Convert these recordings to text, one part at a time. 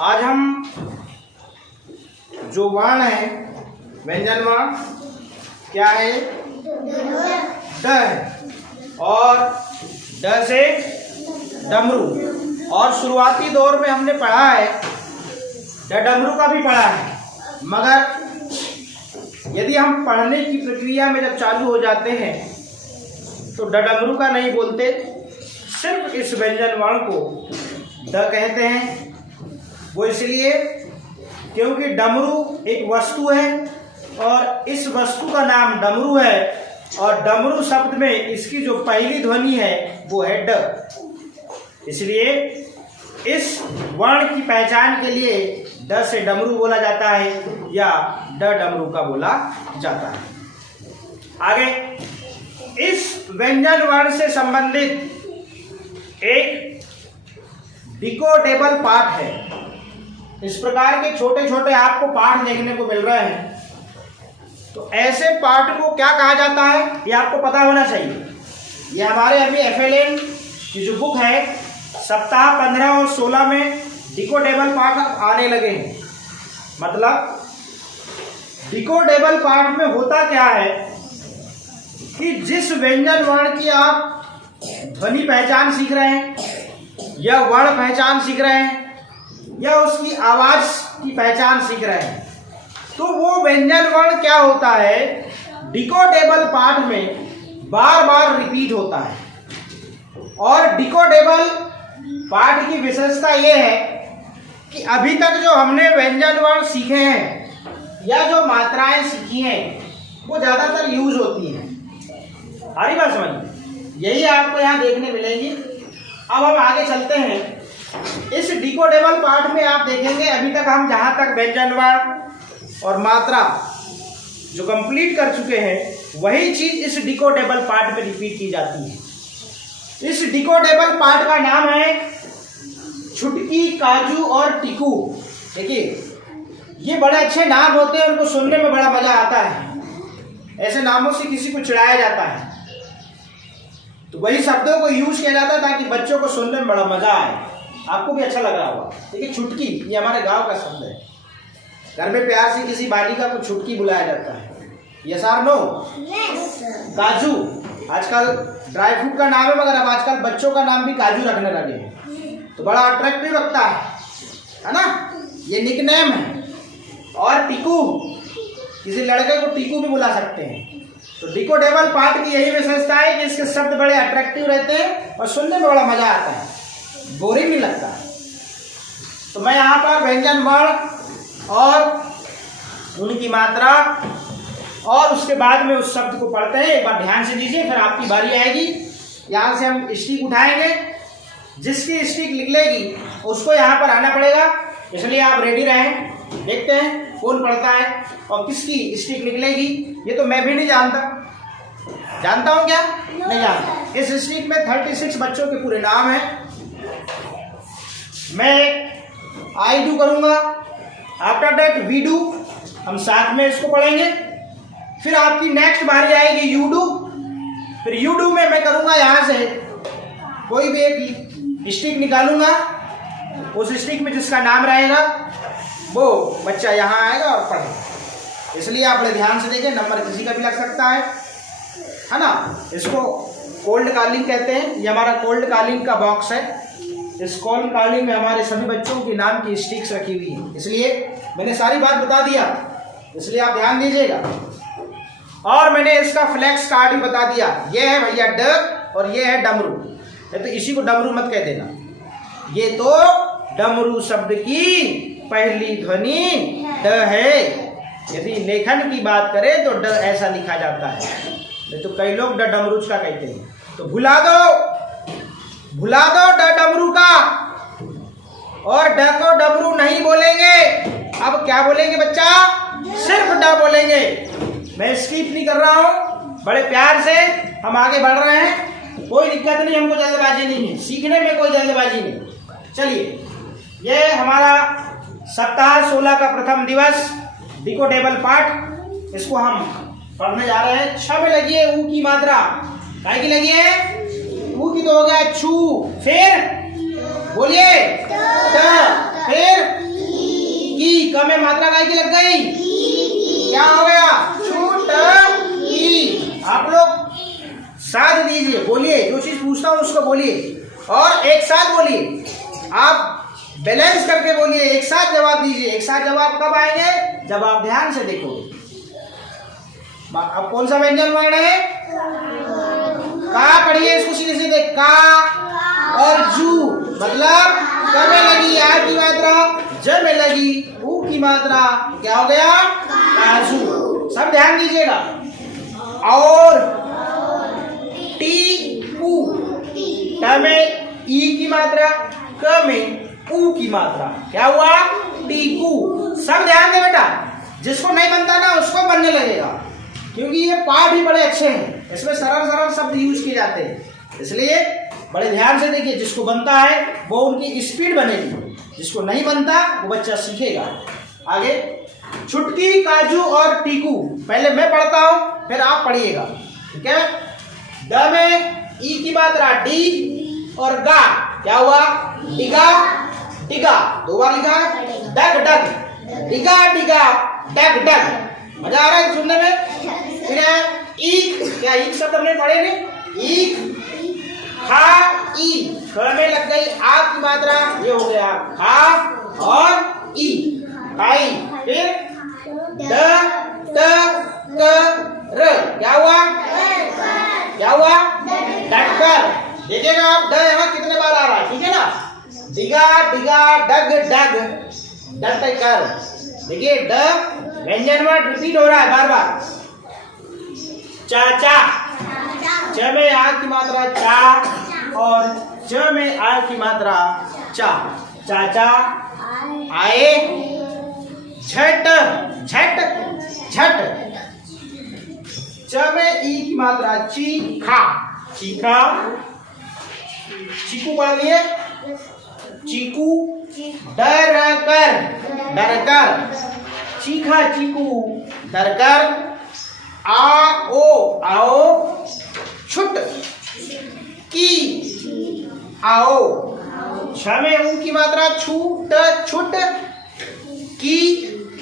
आज हम जो वर्ण है, व्यंजन वर्ण क्या है? ड है। और ड से डमरू। और शुरुआती दौर में हमने पढ़ा है, ड डमरू का भी पढ़ा है, मगर यदि हम पढ़ने की प्रक्रिया में जब चालू हो जाते हैं तो ड डमरू का नहीं बोलते, सिर्फ इस व्यंजन वर्ण को ड कहते हैं। वो इसलिए क्योंकि डमरू एक वस्तु है और इस वस्तु का नाम डमरू है, और डमरू शब्द में इसकी जो पहली ध्वनि है वो है ड। इसलिए इस वर्ण की पहचान के लिए ड से डमरू बोला जाता है या ड डमरू का बोला जाता है। आगे इस व्यंजन वर्ण से संबंधित एक डिकोडेबल पाठ है। इस प्रकार के छोटे छोटे आपको पाठ देखने को मिल रहे हैं, तो ऐसे पाठ को क्या कहा जाता है ये आपको पता होना चाहिए। ये हमारे अभी FLN की जो बुक है, सप्ताह 15 और 16 में डिकोडेबल पाठ आने लगे हैं। मतलब डिकोडेबल पाठ में होता क्या है कि जिस व्यंजन वर्ण की आप ध्वनि पहचान सीख रहे हैं या वर्ण पहचान सीख रहे हैं या उसकी आवाज की पहचान सीख रहे हैं, तो वो व्यंजन वर्ण क्या होता है, डिकोडेबल पाठ में बार बार रिपीट होता है। और डिकोडेबल पाठ की विशेषता ये है कि अभी तक जो हमने व्यंजन वर्ण सीखे हैं या जो मात्राएं सीखी हैं वो ज्यादातर यूज होती हैं। हरी बात समझिए, यही आपको यहाँ देखने मिलेगी। अब हम आगे चलते हैं। इस डिकोडेबल पाठ में आप देखेंगे अभी तक हम जहां तक व्यंजन वर्ण और मात्रा जो कंप्लीट कर चुके हैं, वही चीज इस डिकोडेबल पाठ में रिपीट की जाती है। इस डिकोडेबल पाठ का नाम है छुटकी, काजू और टिकू। देखिए, ये बड़े अच्छे नाम होते हैं, उनको सुनने में बड़ा मजा आता है। ऐसे नामों से किसी को चिढ़ाया जाता है, तो वही शब्दों को यूज किया जाता है ताकि बच्चों को सुनने में बड़ा मजा आए। आपको भी अच्छा लग रहा होगा। देखिए, छुटकी ये हमारे गांव का शब्द है। घर में प्यार से किसी बालिका को छुटकी बुलाया जाता है। यस और नो? काजू आजकल ड्राई फ्रूट का नाम है, मगर अब आजकल बच्चों का नाम भी काजू रखने लगे हैं, तो बड़ा अट्रैक्टिव लगता है ना? ये निकनेम है। और टीकू, किसी लड़के को टीकू भी बुला सकते हैं। तो डिकोडेबल पाठ की यही विशेषता है कि इसके शब्द बड़े अट्रैक्टिव रहते हैं और सुनने में बड़ा मजा आता है, बोरिंग नहीं लगता। तो मैं यहाँ पर व्यंजन वर्ण और उनकी मात्रा और उसके बाद में उस शब्द को पढ़ते हैं। एक बार ध्यान से लीजिए, फिर आपकी बारी आएगी। यहाँ से हम स्टिक उठाएंगे, जिसकी स्टिक निकलेगी उसको यहाँ पर आना पड़ेगा, इसलिए आप रेडी रहें। देखते हैं कौन पढ़ता है और किसकी स्टिक निकलेगी। ये तो मैं भी नहीं जानता हूँ क्या? नहीं जानता। इस स्टिक में 36 बच्चों के पूरे नाम हैं। मैं आई डू करूंगा, आफ्टर दैट वी डू, हम साथ में इसको पढ़ेंगे। फिर आपकी नेक्स्ट बारी आएगी यू डू। फिर यू डू में मैं करूंगा यहाँ से कोई भी एक स्टिक निकालूंगा, उस स्टिक में जिसका नाम रहेगा वो बच्चा यहाँ आएगा और पढ़ेगा। इसलिए आप बड़े ध्यान से देखें, नंबर किसी का भी लग सकता है ना? इसको कोल्ड कॉलिंग कहते हैं। ये हमारा कोल्ड कॉलिंग का बॉक्स है। इस कोल्ड कॉलिंग में हमारे सभी बच्चों के नाम की स्टिक्स रखी हुई है, इसलिए मैंने सारी बात बता दिया, इसलिए आप ध्यान दीजिएगा। और मैंने इसका फ्लैक्स कार्ड भी बता दिया। ये है भैया ड और ये है डमरू। तो इसी को डमरू मत कह देना, ये तो डमरू शब्द की पहली ध्वनि ड है। यदि लेखन की बात करें तो ड ऐसा लिखा जाता है, नहीं तो कई लोग ड डमरूच का कहते हैं। तो भुला दो ड डमरू का, और ड को डमरू नहीं बोलेंगे। अब क्या बोलेंगे बच्चा? सिर्फ ड बोलेंगे। मैं स्किप नहीं कर रहा हूँ, बड़े प्यार से हम आगे बढ़ रहे हैं, कोई दिक्कत नहीं, हमको जल्दबाजी नहीं है, सीखने में कोई जल्दबाजी नहीं। चलिए, ये हमारा सप्ताह 16 का प्रथम दिवस डिकोडेबल पाठ, इसको हम पढ़ने जा रहे हैं। छ में लगी है ऊ की मात्रा, काय की लगी है? ऊ की तो हो गया छू, फिर बोलिए ट, फिर पूछता हूँ उसको बोलिए और एक साथ बोलिए। आप बैलेंस करके बोलिए, एक साथ जवाब दीजिए। एक साथ जवाब कब आएंगे? जब आप ध्यान से देखोगे। अब कौन सा व्यंजन वर्ण है? का। पढ़िए इसको सीधे सीधे। का और जू, मतलब क में लगी आ की मात्रा, ज में लगी ऊ की मात्रा, क्या हो गया? काजू। सब ध्यान दीजिएगा। और टी कू, ट में ई की मात्रा, क में ऊ की मात्रा, क्या हुआ? टीकू। सब ध्यान दे बेटा, जिसको नहीं बनता ना उसको बनने लगेगा, क्योंकि ये पाठ ही बड़े अच्छे हैं, इसमें सरल सरल शब्द यूज किए जाते हैं, इसलिए बड़े ध्यान से देखिए। जिसको बनता है वो उनकी स्पीड बनेगी, जिसको नहीं बनता वो बच्चा सीखेगा। आगे, छुटकी, काजू और टीकू। पहले मैं पढ़ता हूं फिर आप पढ़िएगा, ठीक है? द में ई की मात्रा डी और गा, क्या हुआ? डिगा डिगा। दो बार लिखा है। डग डग, डिगा डिगा डग डग। मजा आ रहा है सुनने में? फिर है ईक, क्या ईक शब्द हमने पढ़े नहीं? ईक। खा ई, ख में लग गई आ की मात्रा, ये हो गया खा और ई, खाई। फिर ड ट क र, क्या हुआ? क्या हुआ? डटकर। देखिएगा आप, ड यहाँ कितने बार आ रहा है, ठीक है ना? डिगा डिगा डग डग डटकर। देखिए ड व्यंजन वर्ड रिपीट हो रहा है बार बार। चाचा, च में आ की मात्रा चा और च में आ की मात्रा चा। चाचा आए। झट झट झट, च में ई की मात्रा चीखा, चीखा। चीकू पढ़ लिए, चीकू। डर कर, डर कर, चीखा चीकू डर कर। आओ, आओ। छुट की, आओ। छ में ऊ की मात्रा छूट, छुट की।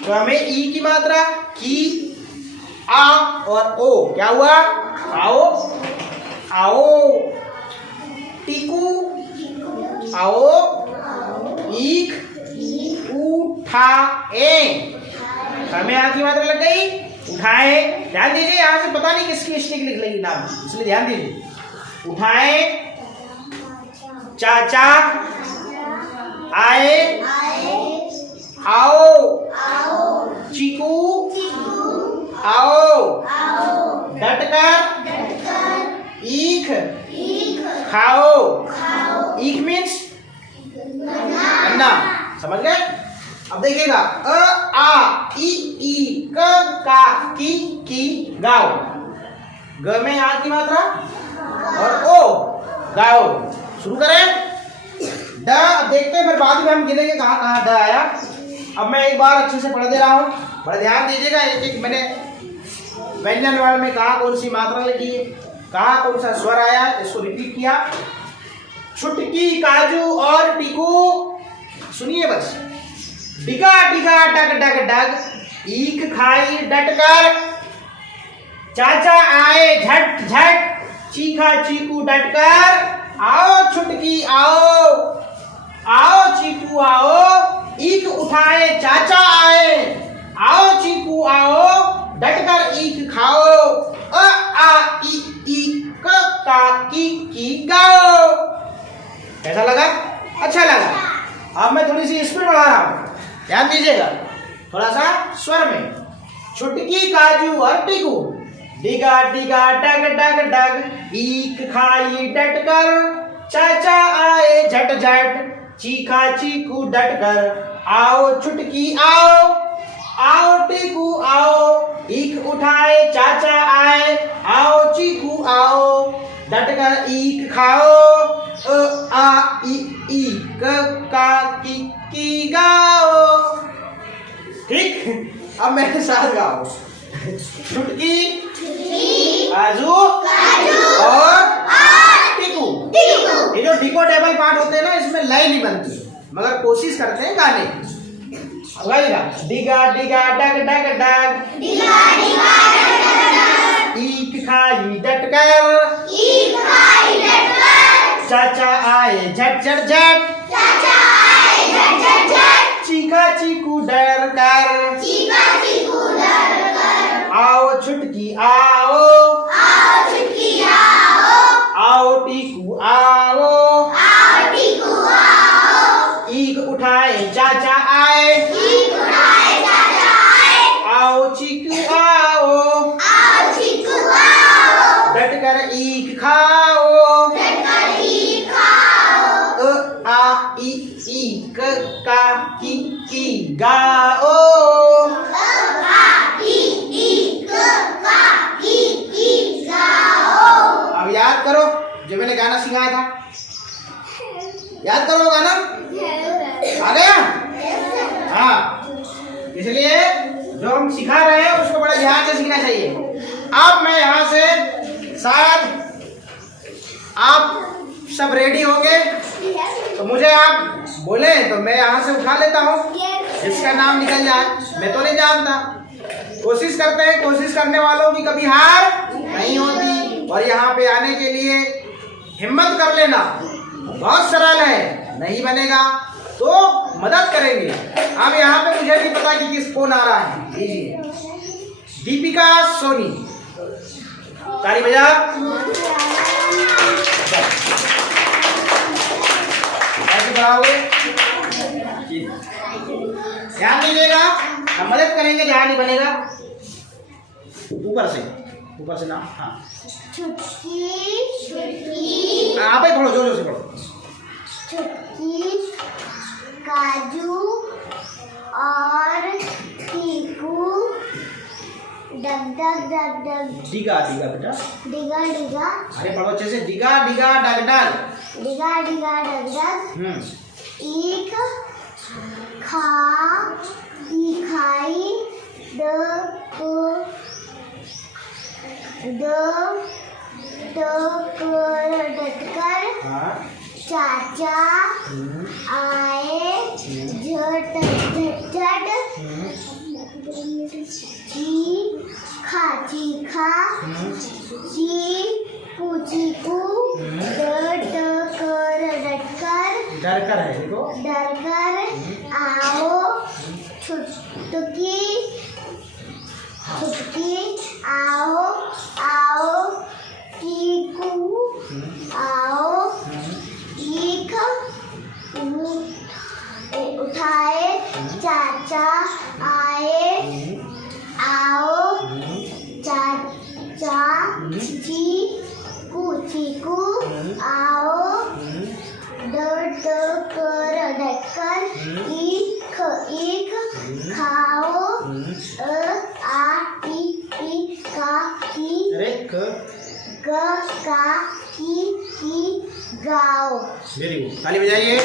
क में ई की मात्रा की, आ और ओ, क्या हुआ? आओ आओ। टीकू, आओ। ईख, उठाए। हमें आ की मात्रा लग गई, उठाए। ध्यान दीजिए, यहां से पता नहीं किसकी मिस्टेक लिख लेगी नाम, इसलिए ध्यान दीजिए। उठाए। चाचा आए, आओ। चीकू आओ। डटकर। ईख खाओ। ईख मीन्स गन्ना, समझ गए? अब देखिएगा, अ आ ई क का की गाओ। ग में आ की मात्रा और ओ, गाओ। शुरू करें। ड देखते हैं, फिर बाद में हम गिनेंगे कहाँ कहाँ ड आया। अब मैं एक बार अच्छे से पढ़ दे रहा हूँ, बड़ा ध्यान दीजिएगा। एक एक मैंने व्यंजन वर्ण में कहाँ कौन सी मात्रा लगी है, कहाँ कौन सा स्वर आया, इसको रिपीट किया। छुटकी, काजू और टीकू। सुनिए बस। डिगा डिगा डग डग डग, ईख खाई डटकर। चाचा आए झट झट, चीखा चीकू डटकर। आओ छुटकी आओ, आओ चीकू आओ। ईख उठाए चाचा आए, आओ चीकू आओ। डटकर ईख खाओ। अ आ ई क का की गाओ। कैसा लगा? अच्छा लगा? अब मैं थोड़ी सी स्पीड बढ़ा रहा हूं, ध्यान दीजिएगा। थोड़ा सा स्वर में। छुटकी, काजू और टीकू। डिगा डिगा डग डग डग, ईख खाई डटकर। चाचा आए झट झट, चीखा चीकू डटकर। आओ छुटकी आओ, आओ टीकू आओ। ईख उठाए चाचा आए, आओ चीकू आओ। डटकर ईख खाओ। अ आ ई क का की गाओ। ठीक? अब मेरे साथ गाओ। छुटकी, काजू और टीकू। ये जो डिको टेबल पार्ट होते हैं ना, इसमें लय नहीं बनती, मगर कोशिश करते हैं गाने की। डिगा डिगा डग डग डग, ईख खाई डटकर। चाचा आए झट झट झट, चाचा आए झट झट झट, चीका चीकू डर कर, चीका चीकू डर कर, आओ छुटकी आओ, आओ छुटकी आओ, आओ टीकू आओ, आओ टीकू आओ, ईख उठाए चाचा आए, ईख उठाए चाचा आए, आओ चीकू आओ, आओ चीकू आओ, डट कर ईख खाओ, डटकर ईख खाओ, आ ई क का की गाओ। आ ई क का की गाओ। अब याद करो जो मैंने गाना सिखाया था, याद करो गाना आ गया। हाँ, इसलिए जो हम सिखा रहे हैं उसको बड़ा ध्यान से सीखना चाहिए। अब मैं यहाँ से शायद आप सब रेडी होंगे तो मुझे आप बोले तो मैं यहाँ से उठा लेता हूँ, जिसका नाम निकल जाए। मैं तो नहीं जानता, कोशिश करते हैं, कोशिश करने वालों की कभी हार नहीं होती। और यहाँ पे आने के लिए हिम्मत कर लेना, बहुत सरल है, नहीं बनेगा तो मदद करेंगे। अब यहाँ पे मुझे नहीं पता कि किस फोन आ रहा है, लीजिए दीपिका सोनी, ताली बजा। ऐसे बढ़ाओगे, ध्यान दीजिएगा, हम मदद करेंगे जहाँ नहीं बनेगा। ऊपर से नाम, हाँ छुटकी छुटकी, आप ही पढ़ो, जोर जोर से पढ़ो। छुटकी काजू और टीकू, डग डग डग डग, डिगा डिगा बेटा, डिगा डिगा, अरे पढ़ो अच्छे से। डिगा डिगा डग डग, डिगा डिगा डग डग, ईख खा दिखाई डटकर, हाँ चाचा आए झट झट झट, चीखा चीखा, चीकू चीकू, डटकर डटकर, डर कर है देखो, डरकर, आओ छुटकी छुटकी, आओ आओ टीकू आओ, ईख उठाए चाचा आए, आओ चाचा चीकू चीकू आओ, डटकर डटकर, ईख ईख खाओ, आ ई का की, अरे का की गाओ। वेरी गुड, ताली बजाइए।